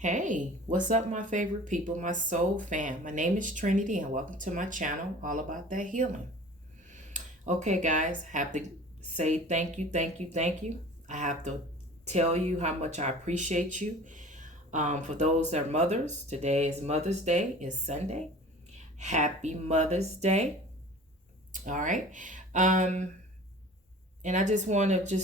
Hey, what's up, my favorite people, my soul fam? My name is Trinity, and welcome to my channel, all about that healing. Okay, guys, have to say thank you, thank you, thank you. I have to tell you how much I appreciate you. For those that are mothers, today is Mother's Day, it's Sunday. Happy Mother's Day. All right. Um, and I just want to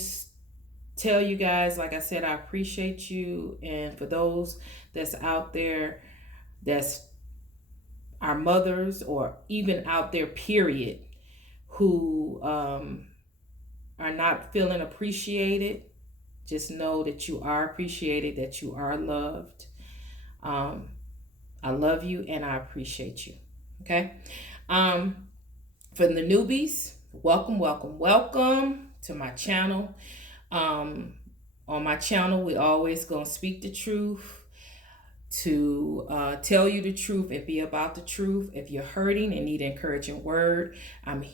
tell you guys, like I said, I appreciate you. And for those that's out there that's our mothers or even out there, period, who are not feeling appreciated, just know that you are appreciated, that you are loved. Um, I love you and I appreciate you. Okay. Um, for the newbies, welcome, welcome, welcome to my channel. Um, on my channel, we always gonna speak the truth, to tell you the truth and be about the truth. If you're hurting and need an encouraging word, I'm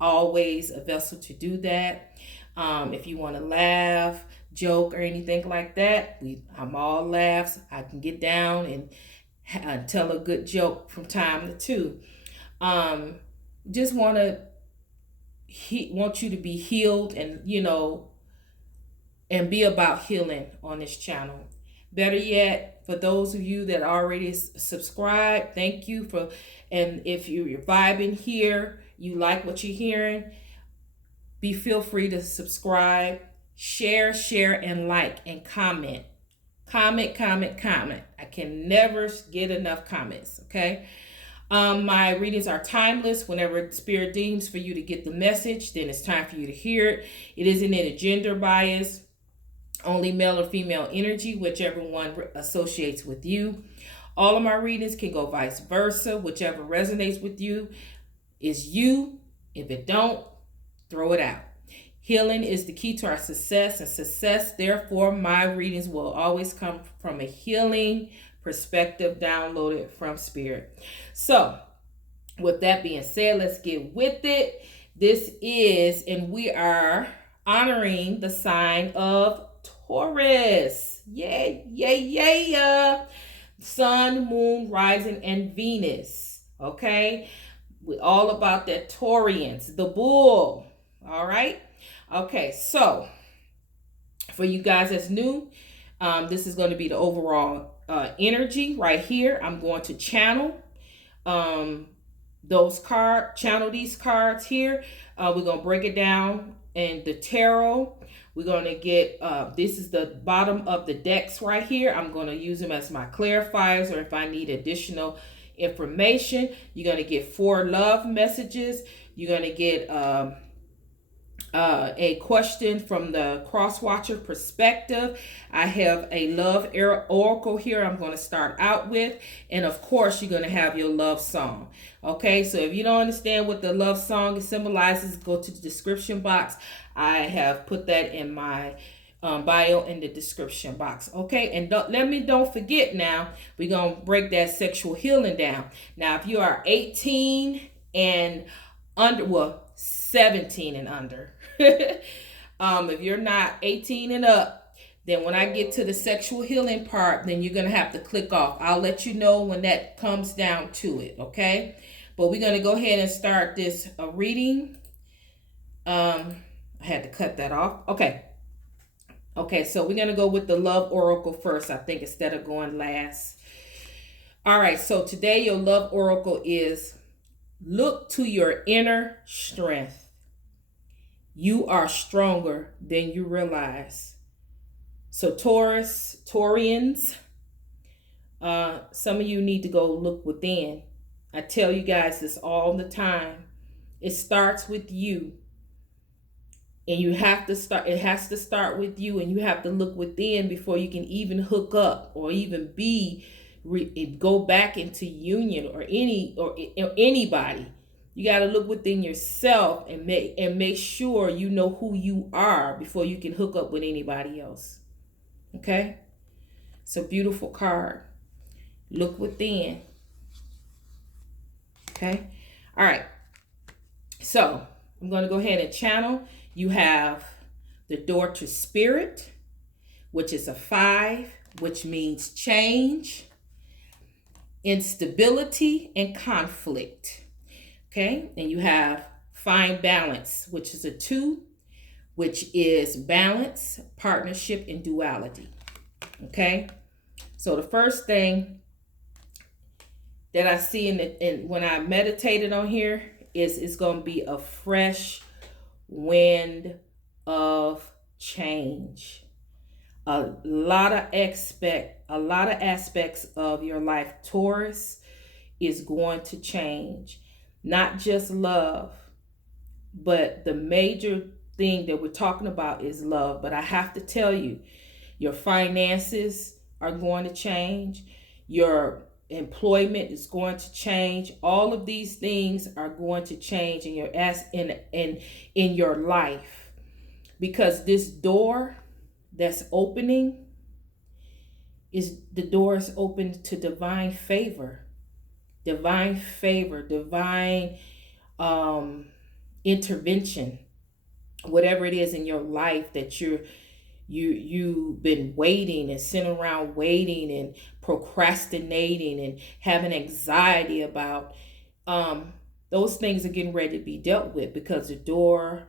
always a vessel to do that. If you want to laugh, joke, or anything like that, I'm all laughs. I can get down and tell a good joke from time to two. Just want you to be healed, and and be about healing on this channel. Better yet, for those of you that already subscribe, thank you for. And if you're vibing here, you like what you're hearing, feel free to subscribe, share, and like, and comment. Comment. I can never get enough comments. Okay. My readings are timeless. Whenever Spirit deems for you to get the message, then it's time for you to hear it. It isn't in a gender bias, only male or female energy, whichever one associates with you. All of my readings can go vice versa. Whichever resonates with you is you. If it don't, throw it out. Healing is the key to our success, and success, therefore, my readings will always come from a healing perspective downloaded from Spirit. So, with that being said, let's get with it. We are honoring the sign of Taurus. Yeah. Sun, moon, rising, and Venus. Okay. We're all about that Taurians, the bull. All right. Okay. So for you guys that's new, this is going to be the overall energy right here. I'm going to channel channel these cards here. We're going to break it down in the tarot. We're going to get, this is the bottom of the decks right here. I'm going to use them as my clarifiers, or if I need additional information. You're going to get 4 love messages. You're going to get a question from the cross-watcher perspective. I have a love oracle here I'm going to start out with. And of course, you're going to have your love song. Okay, so if you don't understand what the love song symbolizes, go to the description box. I have put that in my bio in the description box. Okay, and don't forget now, we're going to break that sexual healing down. Now, if you are 18 and under, 17 and under. If you're not 18 and up, then when I get to the sexual healing part, then you're going to have to click off. I'll let you know when that comes down to it, okay? But we're going to go ahead and start this reading. I had to cut that off. Okay, so we're going to go with the love oracle first, I think, instead of going last. All right, so today your love oracle is: look to your inner strength. You are stronger than you realize. So Taurians, some of you need to go look within. I tell you guys this all the time. It starts with you. And it has to start with you, and you have to look within before you can even hook up or even go back into union or anybody. You got to look within yourself and make sure you know who you are before you can hook up with anybody else. Okay? It's a beautiful card. Look within. Okay? All right. So, I'm going to go ahead and channel. You have the door to spirit, which is a 5. which means change, instability, and conflict. Okay, and you have find balance, which is a 2, which is balance, partnership, and duality. Okay, so the first thing that I see in when I meditated on here is it's going to be a fresh wind of change. A lot of aspects of your life, Taurus, is going to change. Not just love, but the major thing that we're talking about is love. But I have to tell you, your finances are going to change. Your employment is going to change. All of these things are going to change in your in your life, because this door that's opening is the door is open to divine favor, divine intervention, whatever it is in your life that you've been waiting and sitting around waiting and procrastinating and having anxiety about. Those things are getting ready to be dealt with, because the door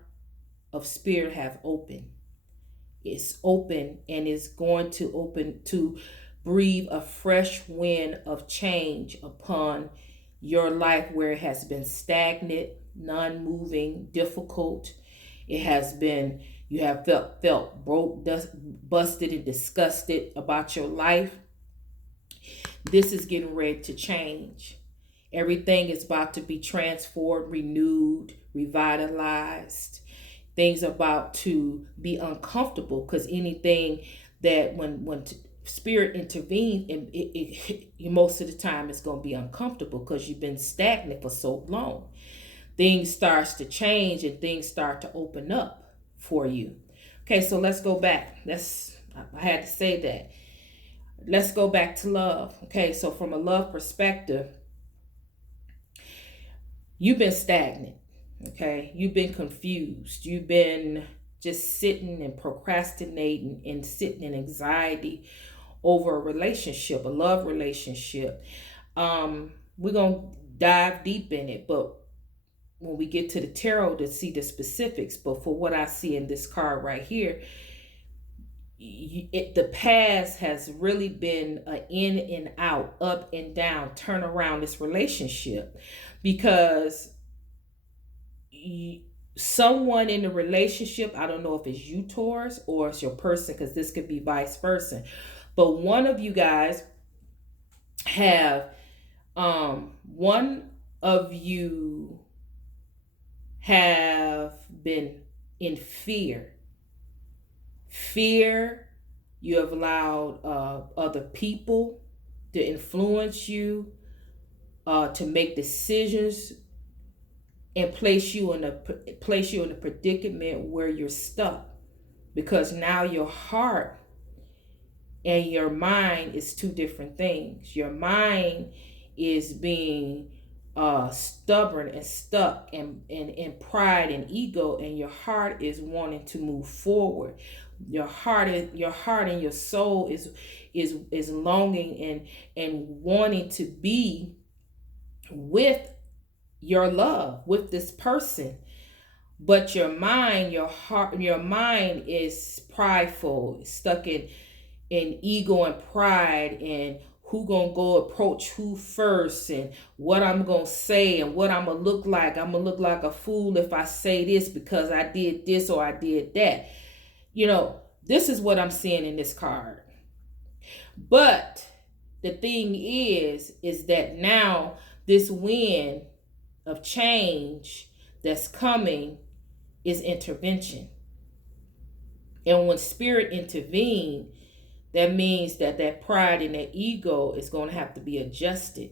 of spirit have opened. It's open, and it's going to open to breathe a fresh wind of change upon your life, where it has been stagnant, non-moving, difficult. It has been, you have felt broke, busted, and disgusted about your life. This is getting ready to change. Everything is about to be transformed, renewed, revitalized. Things are about to be uncomfortable, because anything that when spirit intervenes, most of the time it's going to be uncomfortable, because you've been stagnant for so long. Things starts to change and things start to open up for you. Okay, so let's go back. I had to say that. Let's go back to love. Okay, so from a love perspective, you've been stagnant. Okay, you've been confused. You've been just sitting and procrastinating and sitting in anxiety over a relationship, a love relationship. We're going to dive deep in it, but when we get to the tarot to see the specifics, but for what I see in this card right here, the past has really been an in and out, up and down, turn around this relationship, because someone in the relationship, I don't know if it's you, Taurus, or it's your person, because this could be vice versa, but one of you guys have one of you have been in fear. You have allowed other people to influence you, to make decisions, and place you in a predicament where you're stuck, because now your heart and your mind is two different things. Your mind is being stubborn and stuck in pride and ego, and your heart is wanting to move forward. Your heart and your soul is longing and wanting to be with your love, with this person. But your mind, your mind is prideful, stuck in ego and pride, and who gonna go approach who first, and what I'm gonna say, and what I'm gonna look like. I'm gonna look like a fool if I say this, because I did this or I did that. This is what I'm seeing in this card. But the thing is that now this wind of change that's coming is intervention. And when spirit intervenes, that means that pride and that ego is going to have to be adjusted.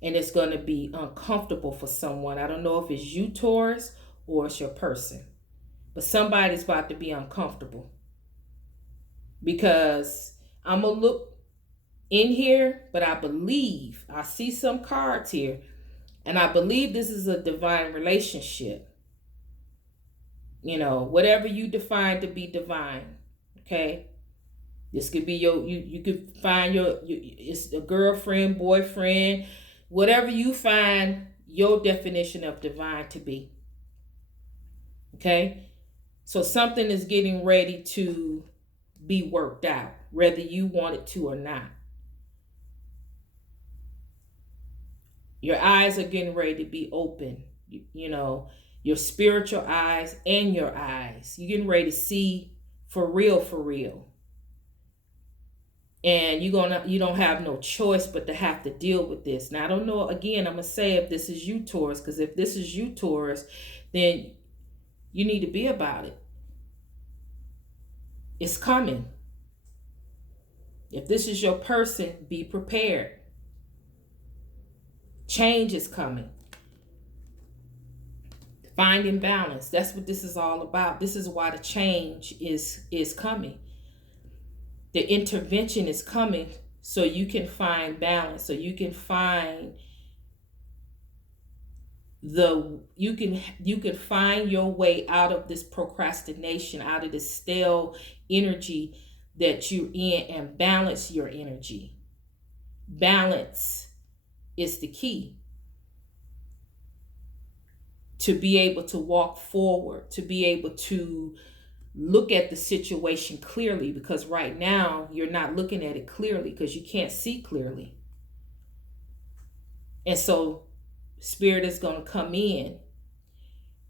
And it's going to be uncomfortable for someone. I don't know if it's you, Taurus, or it's your person. But somebody's about to be uncomfortable. Because I'm going to look in here, but I see some cards here, and I believe this is a divine relationship. Whatever you define to be divine, okay? This could be you could find it's a girlfriend, boyfriend, whatever you find your definition of divine to be. Okay? So something is getting ready to be worked out, whether you want it to or not. Your eyes are getting ready to be open. You know, your spiritual eyes and your eyes. You're getting ready to see for real, for real. And you don't have no choice but to have to deal with this. Now I don't know, again, I'm gonna say if this is you, Taurus, because if this is you, Taurus, then you need to be about it. It's coming. If this is your person, be prepared. Change is coming. Finding balance. That's what this is all about. This is why the change is coming. The intervention is coming so you can find balance, so you can find you can find your way out of this procrastination, out of this stale energy that you're in, and balance your energy. Balance is the key to be able to walk forward, to be able to look at the situation clearly, because right now you're not looking at it clearly because you can't see clearly. And so Spirit is going to come in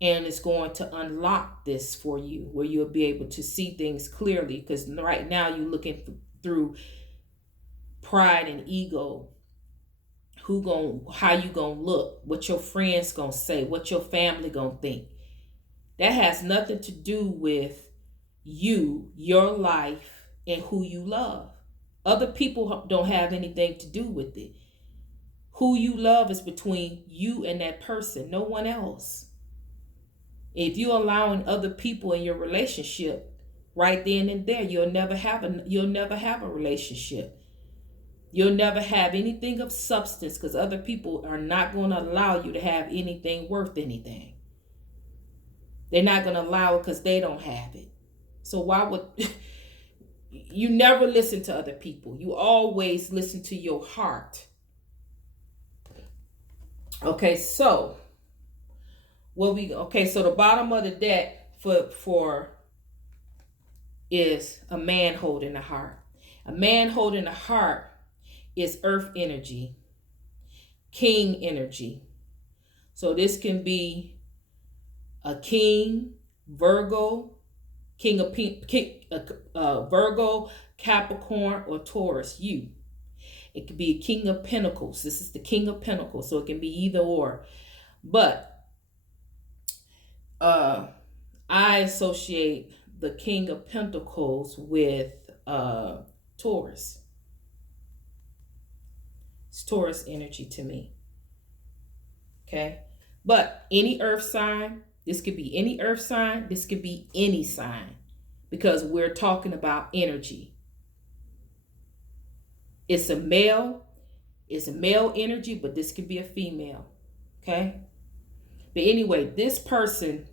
and it's going to unlock this for you, where you'll be able to see things clearly, because right now you're looking through pride and ego. How you gonna look, what your friends gonna say, what your family gonna think. That has nothing to do with you, your life, and who you love. Other people don't have anything to do with it. Who you love is between you and that person, no one else. If you're allowing other people in your relationship, right then and there, you'll never have a relationship. You'll never have anything of substance, because other people are not going to allow you to have anything worth anything. They're not going to allow it because they don't have it. So why would you never listen to other people? You always listen to your heart. Okay, so so the bottom of the deck for is a man holding the heart. A man holding the heart is earth energy, king energy. So this can be a king, Virgo, Virgo, Capricorn, or Taurus. It could be a king of pentacles. This is the king of pentacles, so it can be either or. But I associate the king of pentacles with Taurus. It's Taurus energy to me. Okay? But any earth sign, this could be any earth sign, this could be any sign, because we're talking about energy. It's a male energy, but this could be a female. Okay? But anyway, this person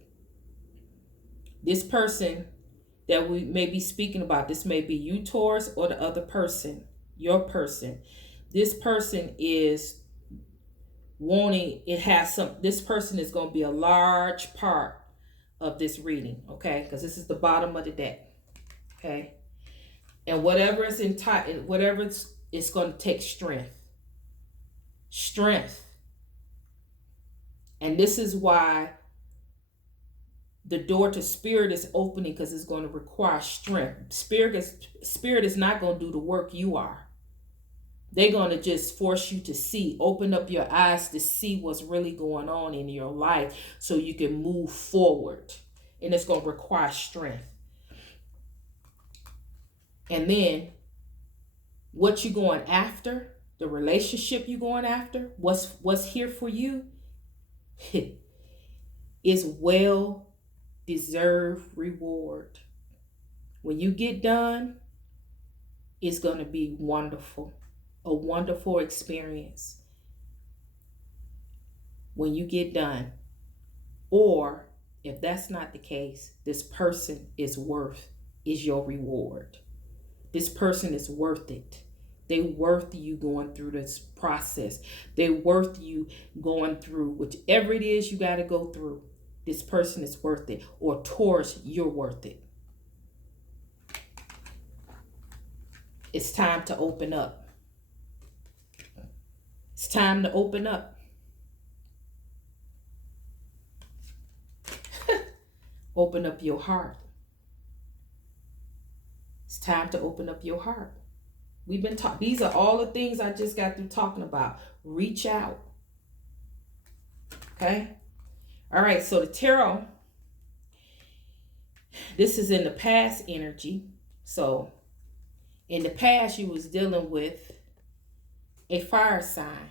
that we may be speaking about, this may be you, Taurus, or the other person, your person. This person is this person is going to be a large part of this reading, okay? Because this is the bottom of the deck, okay? And whatever is it's going to take strength. And this is why the door to spirit is opening, because it's going to require strength. Spirit is not going to do the work. You are. They're going to just force you to see, open up your eyes to see what's really going on in your life so you can move forward. And it's going to require strength. And then what you going after, the relationship you going after, what's here for you is well-deserved reward. When you get done, it's going to be wonderful. A wonderful experience when you get done. Or if that's not the case, this person is your reward. This person is worth it. They worth you going through this process. They worth you going through whichever it is you got to go through. This person is worth it. Or Taurus, you're worth it. It's time to open up. It's time to open up. Open up your heart. It's time to open up your heart. We've been talking. These are all the things I just got through talking about. Reach out. Okay. All right. So the tarot, this is in the past energy. So in the past, you was dealing with a fire sign.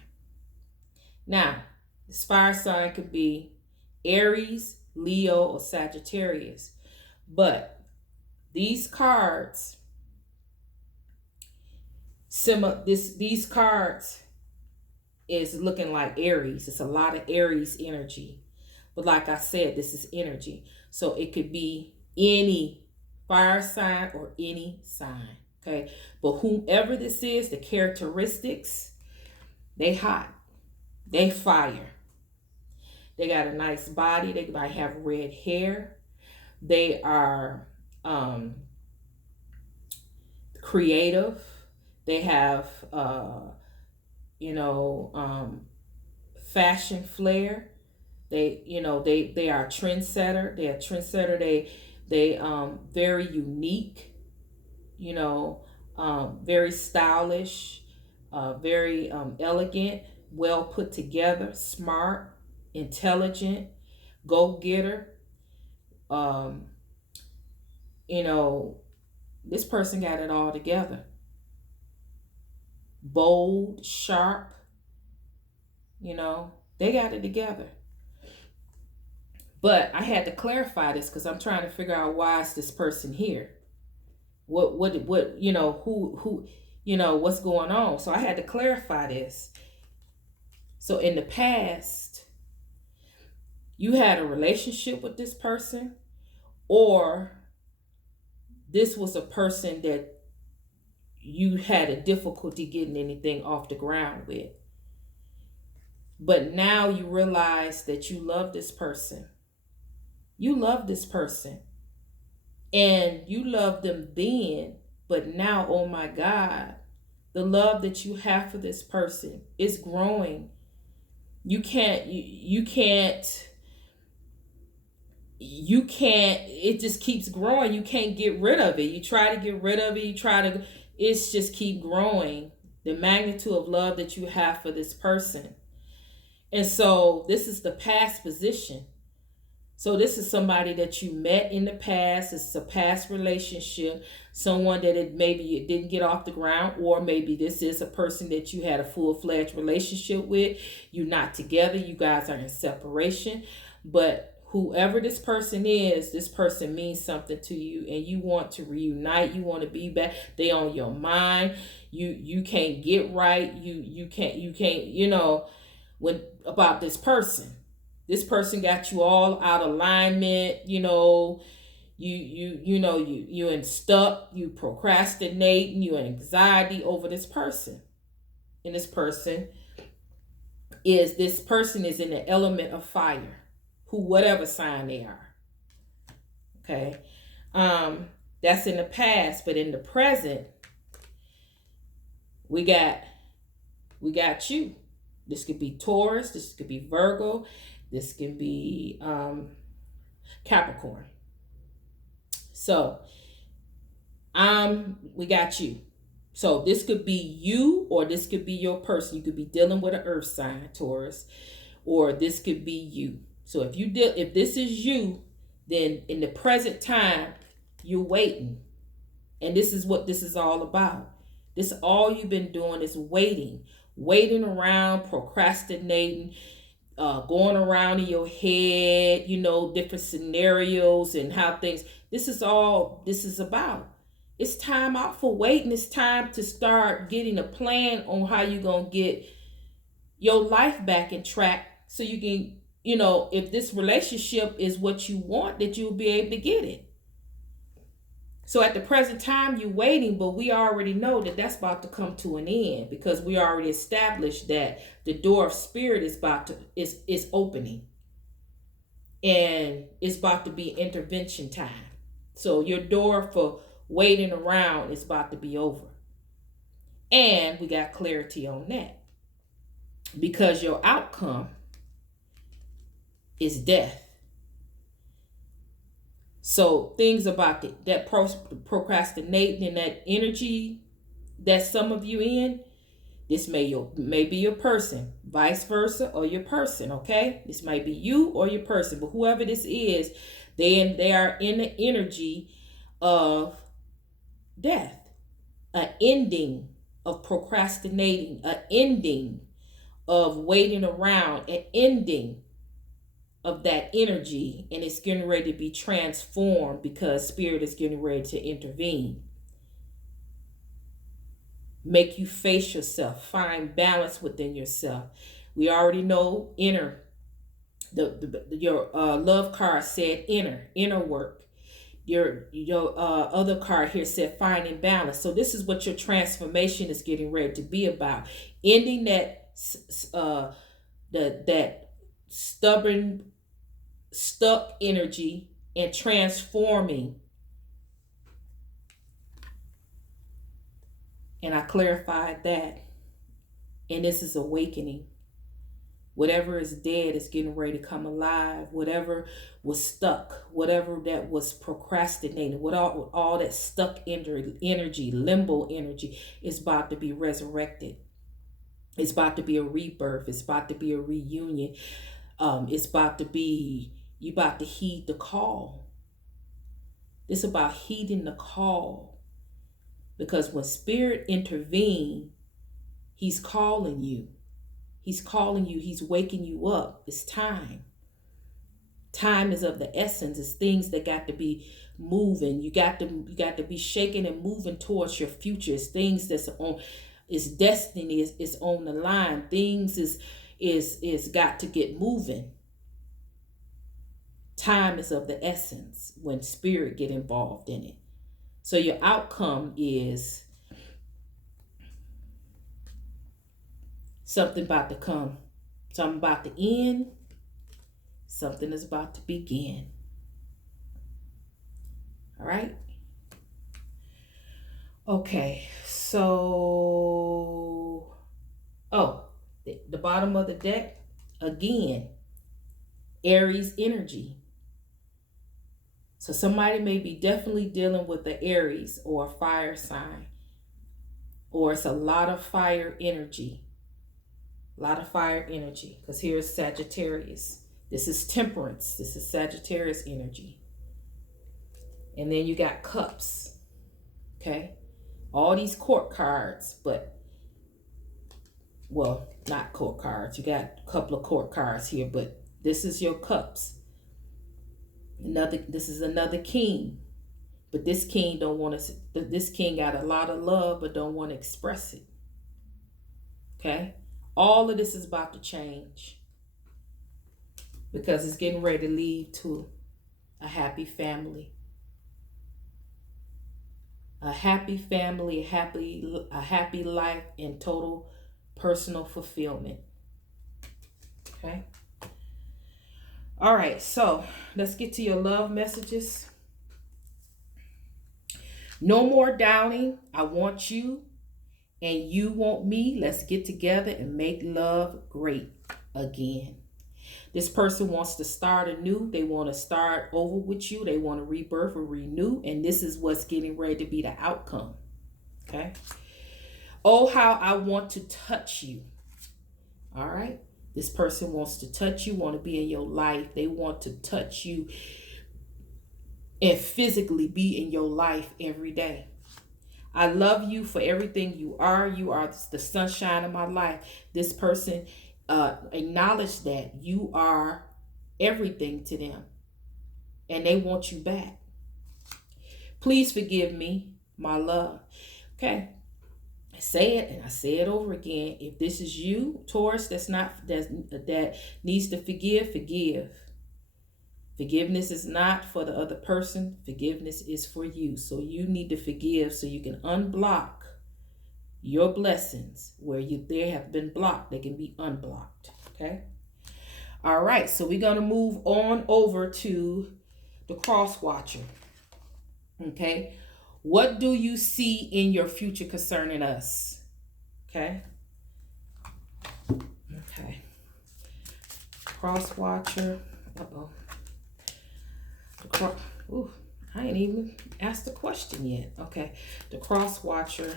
Now, this fire sign could be Aries, Leo, or Sagittarius. But these cards, these cards is looking like Aries. It's a lot of Aries energy. But like I said, this is energy. So it could be any fire sign or any sign. Okay. But whomever this is, the characteristics, they hot. They fire. They got a nice body. They might have red hair. They are creative. They have, fashion flair. They are a trendsetter. They are a trendsetter. They very unique. Very stylish. Very elegant. Well put together. Smart. Intelligent. Go-getter. This person got it all together. Bold, sharp, they got it together. But I had to clarify this because I'm trying to figure out why is this person here? What, who, what's going on? So I had to clarify this. So in the past, you had a relationship with this person, or this was a person that you had a difficulty getting anything off the ground with. But now you realize that you love this person. You love this person. And you loved them then, but now, oh my God, the love that you have for this person is growing. You can't, it just keeps growing. You can't get rid of it. You try to get rid of it. It's just keep growing. The magnitude of love that you have for this person. And so this is the past position. So this is somebody that you met in the past. It's a past relationship. Someone that maybe it didn't get off the ground, or maybe this is a person that you had a full-fledged relationship with. You're not together. You guys are in separation. But whoever this person is, this person means something to you, and you want to reunite. You want to be back. They on your mind. You can't get right. You can't when about this person. This person got you all out of alignment. You in stuck. You procrastinating. You in anxiety over this person, and this person is in the element of fire. Whatever sign they are. Okay. That's in the past, but in the present, we got you. This could be Taurus, this could be Virgo, this can be Capricorn. So we got you. So this could be you, or this could be your person. You could be dealing with an earth sign, Taurus, or this could be you. So if this is you, then in the present time, you're waiting. And this is what this is all about. This all you've been doing is waiting around, procrastinating, going around in your head, different scenarios and how things. This is all this is about. It's time out for waiting. It's time to start getting a plan on how you're going to get your life back in track, so you can, if this relationship is what you want, that you'll be able to get it. So at the present time, you're waiting, but we already know that that's about to come to an end, because we already established that the door of spirit is opening, and it's about to be intervention time. So your door for waiting around is about to be over. And we got clarity on that, because your outcome is death. So things about that procrastinating and that energy that some of you in, this may be your person, vice versa, or your person, okay? This might be you or your person, but whoever this is, they are in the energy of death, an ending of procrastinating, an ending of waiting around, an ending of that energy, and it's getting ready to be transformed because spirit is getting ready to intervene. Make you face yourself, find balance within yourself. We already know inner. Your love card said inner work. Your other card here said finding balance. So this is what your transformation is getting ready to be about. Ending that that stubborn, stuck energy and transforming. And I clarified that. And this is awakening. Whatever is dead is getting ready to come alive. Whatever was stuck, whatever that was procrastinated, what all that stuck energy, limbo energy, is about to be resurrected. It's about to be a rebirth. It's about to be a reunion. It's about to be, you about to heed the call. It's about heeding the call. Because when spirit intervenes, he's calling you. He's calling you. He's waking you up. It's time. Time is of the essence. It's things that got to be moving. You got to be shaking and moving towards your future. It's things that's on. It's destiny. Is on the line. Things is got to get moving. Time is of the essence when spirit get involved in it. So your outcome is something about to come. Something about to end. Something is about to begin. All right. Okay. So, the bottom of the deck, again, Aries energy. So somebody may be definitely dealing with the Aries or a fire sign, or it's a lot of fire energy. A lot of fire energy, because here's Sagittarius. This is Temperance. This is Sagittarius energy. And then you got Cups. Okay? All these court cards, but, well, not court cards. You got a couple of court cards here, but this is your Cups. This is another king. But this king this king got a lot of love, but don't want to express it. Okay? All of this is about to change, because it's getting ready to lead to a happy family. A happy family, a happy life, and total personal fulfillment. Okay? All right, so let's get to your love messages. No more doubting. I want you and you want me. Let's get together and make love great again. This person wants to start anew. They want to start over with you. They want to rebirth or renew. And this is what's getting ready to be the outcome. Okay. Oh, how I want to touch you. All right. This person wants to touch you, want to be in your life. They want to touch you and physically be in your life every day. I love you for everything you are. You are the sunshine of my life. This person acknowledge that you are everything to them, and they want you back. Please forgive me, my love. Okay. I say it and I say it over again. If this is you, Taurus, that needs to forgive. Forgiveness is not for the other person. Forgiveness is for you. So you need to forgive so you can unblock your blessings where they have been blocked. They can be unblocked. Okay. All right. So we're going to move on over to the cross watcher. Okay. What do you see in your future concerning us? Okay. Okay. Cross watcher. Uh-oh. Ooh, I ain't even asked the question yet. Okay. The cross watcher.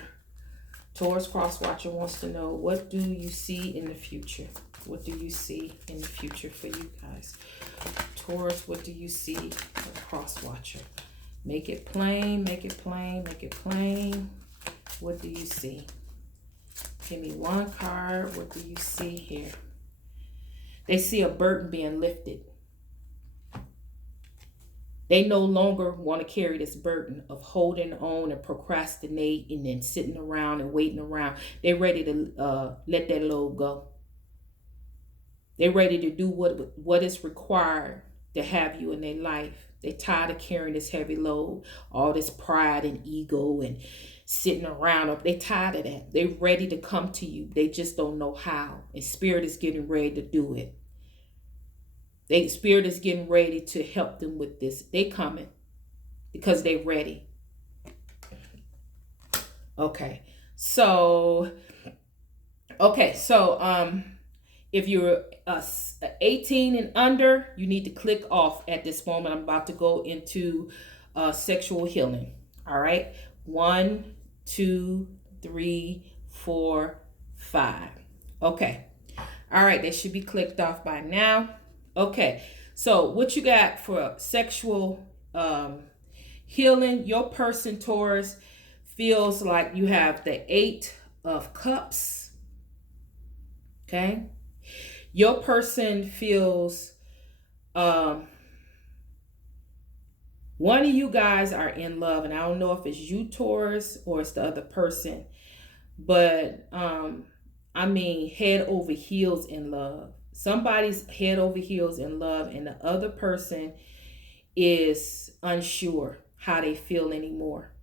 Taurus cross watcher wants to know, what do you see in the future? What do you see in the future for you guys? Taurus, what do you see for the cross watcher? Make it plain, make it plain, make it plain. What do you see? Give me one card. What do you see here? They see a burden being lifted. They no longer want to carry this burden of holding on and procrastinating and then sitting around and waiting around. They're ready to let that load go. They're ready to do what is required to have you in their life. They're tired of carrying this heavy load, all this pride and ego and sitting around. They're tired of that. They're ready to come to you. They just don't know how. And Spirit is getting ready to do it. Spirit is getting ready to help them with this. They coming because they ready. Okay. So if you're 18 and under, you need to click off at this moment. I'm about to go into sexual healing. All right. 1, 2, 3, 4, 5. Okay. All right. They should be clicked off by now. Okay, so what you got for sexual healing? Your person, Taurus, feels like you have the 8 of Cups. Okay, your person feels one of you guys are in love, and I don't know if it's you, Taurus, or it's the other person, but I mean head over heels in love. Somebody's head over heels in love, and the other person is unsure how they feel anymore.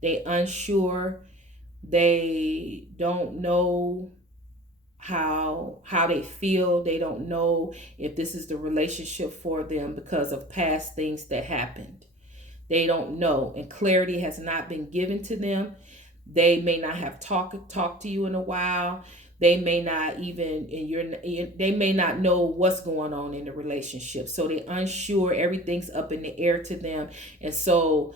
They unsure. They don't know how they feel. They don't know if this is the relationship for them because of past things that happened. They don't know, and clarity has not been given to them. They may not have talked to you in a while. They may not even, they may not know what's going on in the relationship. So they're unsure. Everything's up in the air to them. And so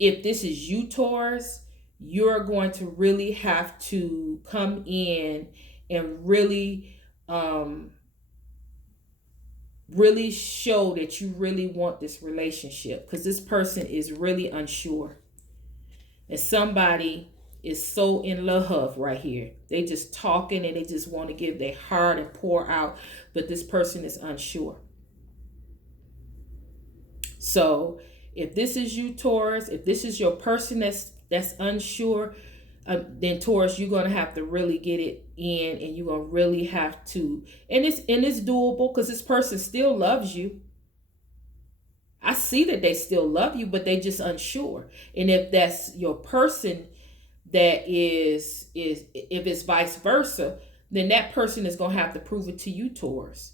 if this is you, Taurus, you're going to really have to come in and really show that you really want this relationship, because this person is really unsure. And somebody is so in love right here. They just talking and they just want to give their heart and pour out, but this person is unsure. So if this is you, Taurus, if this is your person that's unsure, then Taurus, you're going to have to really get it in, and you're going to really have to, and it's doable because this person still loves you. I see that they still love you, but they just unsure. And if that's your person, that is if it's vice versa, then that person is going to have to prove it to you, Taurus.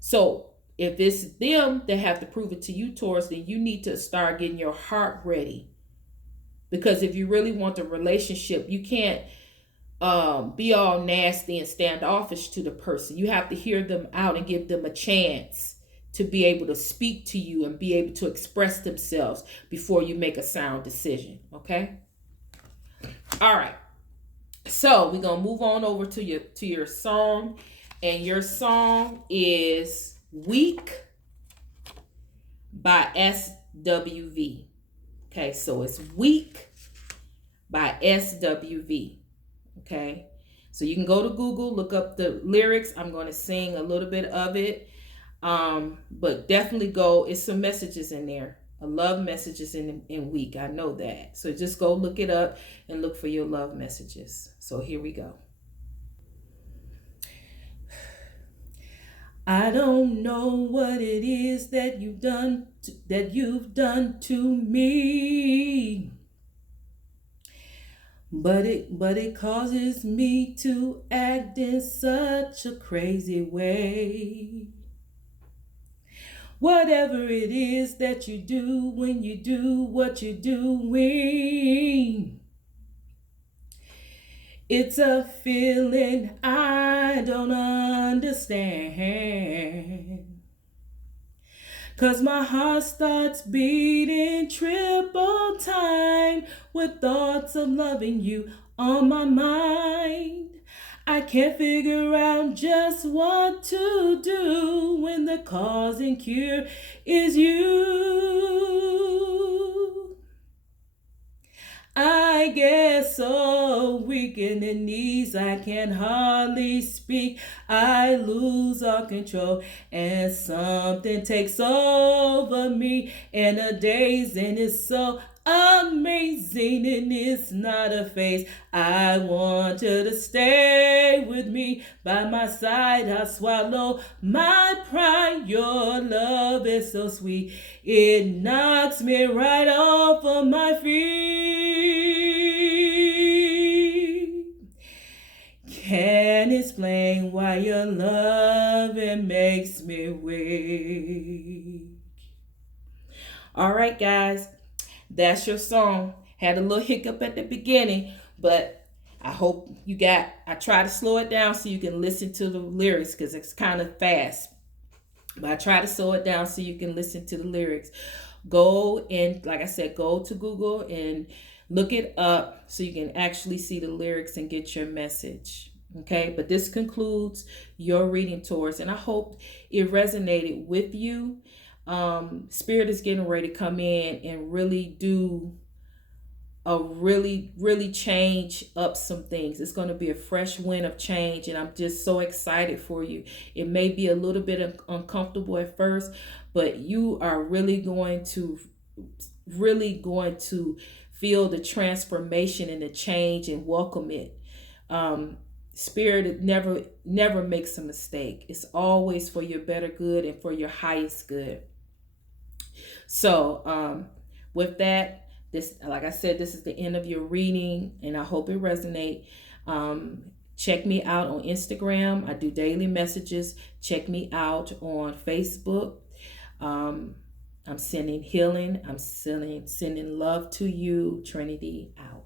So if it's them that have to prove it to you, Taurus, then you need to start getting your heart ready. Because if you really want the relationship, you can't be all nasty and standoffish to the person. You have to hear them out and give them a chance to be able to speak to you and be able to express themselves before you make a sound decision. Okay? All right. So we're going to move on over to your song. And your song is Weak by SWV. Okay, so it's Weak by SWV. Okay, so you can go to Google, look up the lyrics. I'm going to sing a little bit of it. But definitely go. It's some messages in there. A love messages in Weak. I know that. So just go look it up and look for your love messages. So here we go. I don't know what it is that you've done to me, but it causes me to act in such a crazy way. Whatever it is that you do when you do what you're doing, it's a feeling I don't understand. 'Cause my heart starts beating triple time with thoughts of loving you on my mind. I can't figure out just what to do when the cause and cure is you. I get so weak in the knees, I can hardly speak. I lose all control, and something takes over me. And a daze, and it's so amazing, and it's not a phase. I want you to stay with me. By my side, I swallow my pride. Your love is so sweet, it knocks me right off of my feet. Can't explain why your loving makes me weak. All right, guys, that's your song. Had a little hiccup at the beginning, but I hope I try to slow it down so you can listen to the lyrics because it's kind of fast. But I try to slow it down so you can listen to the lyrics. Go and, like I said, go to Google and look it up so you can actually see the lyrics and get your message. Okay, but this concludes your reading, Taurus, and I hope it resonated with you. Spirit is getting ready to come in and really do really change up some things. It's going to be a fresh wind of change, and I'm just so excited for you. It may be a little bit uncomfortable at first, but you are really going to feel the transformation and the change and welcome it. Spirit never makes a mistake. It's always for your better good and for your highest good. So with that, this, like I said, this is the end of your reading, and I hope it resonates. Check me out on Instagram. I do daily messages. Check me out on Facebook. I'm sending healing. I'm sending love to you. Trinity out.